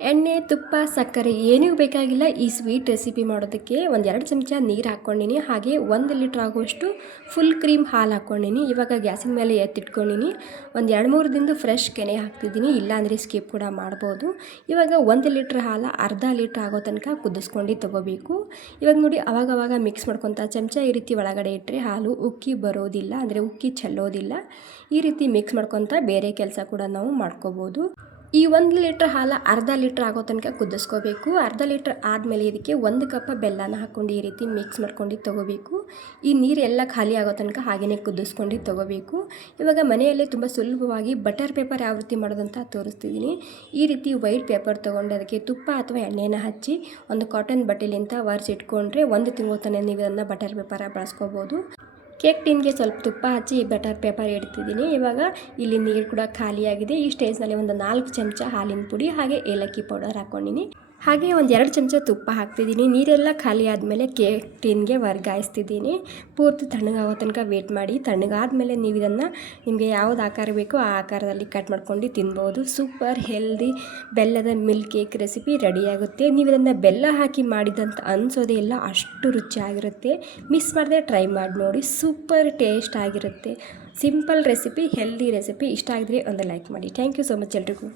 ಎಣ್ಣೆ ತುಪ್ಪ ಸಕ್ಕರೆ ಏನೂ ಬೇಕಾಗಿಲ್ಲ ಈ ಸ್ವೀಟ್ ರೆಸಿಪಿ ಮಾಡೋದಕ್ಕೆ. 1-2 ಚಮಚ ನೀರು ಹಾಕ್ಕೊಂಡಿನಿ, ಹಾಗೆ 1 ಲೀಟ್ರ್ ಆಗುವಷ್ಟು ಫುಲ್ ಕ್ರೀಮ್ ಹಾಲು ಹಾಕ್ಕೊಂಡಿನಿ. ಇವಾಗ ಗ್ಯಾಸಿನ ಮೇಲೆ ಎತ್ತಿಟ್ಕೊಂಡಿನಿ. 1-2-3 ದಿನದ ಫ್ರೆಶ್ ಕೆನೆ ಹಾಕ್ತಿದ್ದೀನಿ, ಇಲ್ಲಾಂದರೆ ಸ್ಕಿಪ್ ಕೂಡ ಮಾಡ್ಬೋದು. ಇವಾಗ 1 ಲೀಟ್ರ್ ಹಾಲು ಅರ್ಧ ಲೀಟ್ರ್ ಆಗೋ ತನಕ ಕುದಿಸ್ಕೊಂಡು ತೊಗೋಬೇಕು. ಇವಾಗ ನೋಡಿ ಅವಾಗವಾಗ ಮಿಕ್ಸ್ ಮಾಡ್ಕೊತ ಚಮಚ ಈ ರೀತಿ ಒಳಗಡೆ ಇಟ್ಟರೆ ಹಾಲು ಉಕ್ಕಿ ಬರೋದಿಲ್ಲ, ಅಂದರೆ ಉಕ್ಕಿ ಚೆಲ್ಲೋದಿಲ್ಲ. ಈ ರೀತಿ ಮಿಕ್ಸ್ ಮಾಡ್ಕೊತ ಬೇರೆ ಕೆಲಸ ಕೂಡ ನಾವು ಮಾಡ್ಕೋಬೋದು. ಈ 1 ಲೀಟ್ರ್ ಹಾಲು ಅರ್ಧ ಲೀಟ್ರ್ ಆಗೋ ತನಕ ಕುದಿಸ್ಕೋಬೇಕು. ಅರ್ಧ ಲೀಟ್ರ್ ಆದಮೇಲೆ ಇದಕ್ಕೆ 1 ಕಪ್ ಬೆಲ್ಲನ ಹಾಕ್ಕೊಂಡು ಈ ರೀತಿ ಮಿಕ್ಸ್ ಮಾಡ್ಕೊಂಡು ತೊಗೋಬೇಕು. ಈ ನೀರೆಲ್ಲ ಖಾಲಿ ಆಗೋ ತನಕ ಹಾಗೆಯೇ ಕುದಿಸ್ಕೊಂಡು ತೊಗೋಬೇಕು. ಇವಾಗ ಮನೆಯಲ್ಲೇ ತುಂಬ ಸುಲಭವಾಗಿ ಬಟರ್ ಪೇಪರ್ ಯಾವ ರೀತಿ ಮಾಡೋದಂತ ತೋರಿಸ್ತಿದ್ದೀನಿ. ಈ ರೀತಿ ವೈಟ್ ಪೇಪರ್ ತೊಗೊಂಡು ಅದಕ್ಕೆ ತುಪ್ಪ ಅಥವಾ ಎಣ್ಣೆನ ಹಚ್ಚಿ ಒಂದು ಕಾಟನ್ ಬಟ್ಟೆಲಿಂದ ಒರೆಸಿಟ್ಕೊಂಡ್ರೆ 1 ತಿಂಗಳು ತನಕ ನೀವು ಇದನ್ನು ಬಟರ್ ಪೇಪರ ಬಳಸ್ಕೋಬೋದು. ಕೇಕ್ ಟಿನ್ಗೆ ಸ್ವಲ್ಪ ತುಪ್ಪ ಹಚ್ಚಿ ಬಟರ್ ಪೇಪರ್ ಇಡ್ತಿದ್ದೀನಿ. ಇವಾಗ ಇಲ್ಲಿ ನೀರು ಕೂಡ ಖಾಲಿಯಾಗಿದೆ. ಈ ಸ್ಟೇಜ್ನಲ್ಲಿ ಒಂದು 4 ಚಮಚ ಹಾಲಿನ ಪುಡಿ ಹಾಗೆ ಏಲಕ್ಕಿ ಪೌಡರ್ ಹಾಕ್ಕೊಂಡಿನಿ. ಹಾಗೆ 1-2 ಚಮಚ ತುಪ್ಪ ಹಾಕ್ತಿದ್ದೀನಿ. ನೀರೆಲ್ಲ ಖಾಲಿ ಆದಮೇಲೆ ಕೇಕ್ ಟಿನ್ಗೆ ವರ್ಗಾಯಿಸ್ತಿದ್ದೀನಿ. ಪೂರ್ತಿ ತಣ್ಣಗಾಗೋ ತನಕ ವೇಟ್ ಮಾಡಿ. ತಣ್ಣಗಾದ್ಮೇಲೆ ನೀವು ಇದನ್ನು ನಿಮಗೆ ಯಾವ್ದು ಆಕಾರ ಬೇಕೋ ಆ ಆಕಾರದಲ್ಲಿ ಕಟ್ ಮಾಡ್ಕೊಂಡು ತಿನ್ಬೋದು. ಸೂಪರ್ ಹೆಲ್ದಿ ಬೆಲ್ಲದ ಮಿಲ್ಕ್ ಕೇಕ್ ರೆಸಿಪಿ ರೆಡಿಯಾಗುತ್ತೆ. ನೀವು ಇದನ್ನು ಬೆಲ್ಲ ಹಾಕಿ ಮಾಡಿದಂತ ಅನಿಸೋದೇ ಇಲ್ಲ, ಅಷ್ಟು ರುಚಿಯಾಗಿರುತ್ತೆ. ಮಿಸ್ ಮಾಡದೆ ಟ್ರೈ ಮಾಡಿ ನೋಡಿ, ಸೂಪರ್ ಟೇಸ್ಟ್ ಆಗಿರುತ್ತೆ. Simple recipe, healthy recipe. ಇಷ್ಟ ಆಗಿದ್ರೆ ಒಂದು ಲೈಕ್ ಮಾಡಿ. ಥ್ಯಾಂಕ್ ಯು ಸೊ ಮಚ್ ಎಲ್ರಿಗೂ.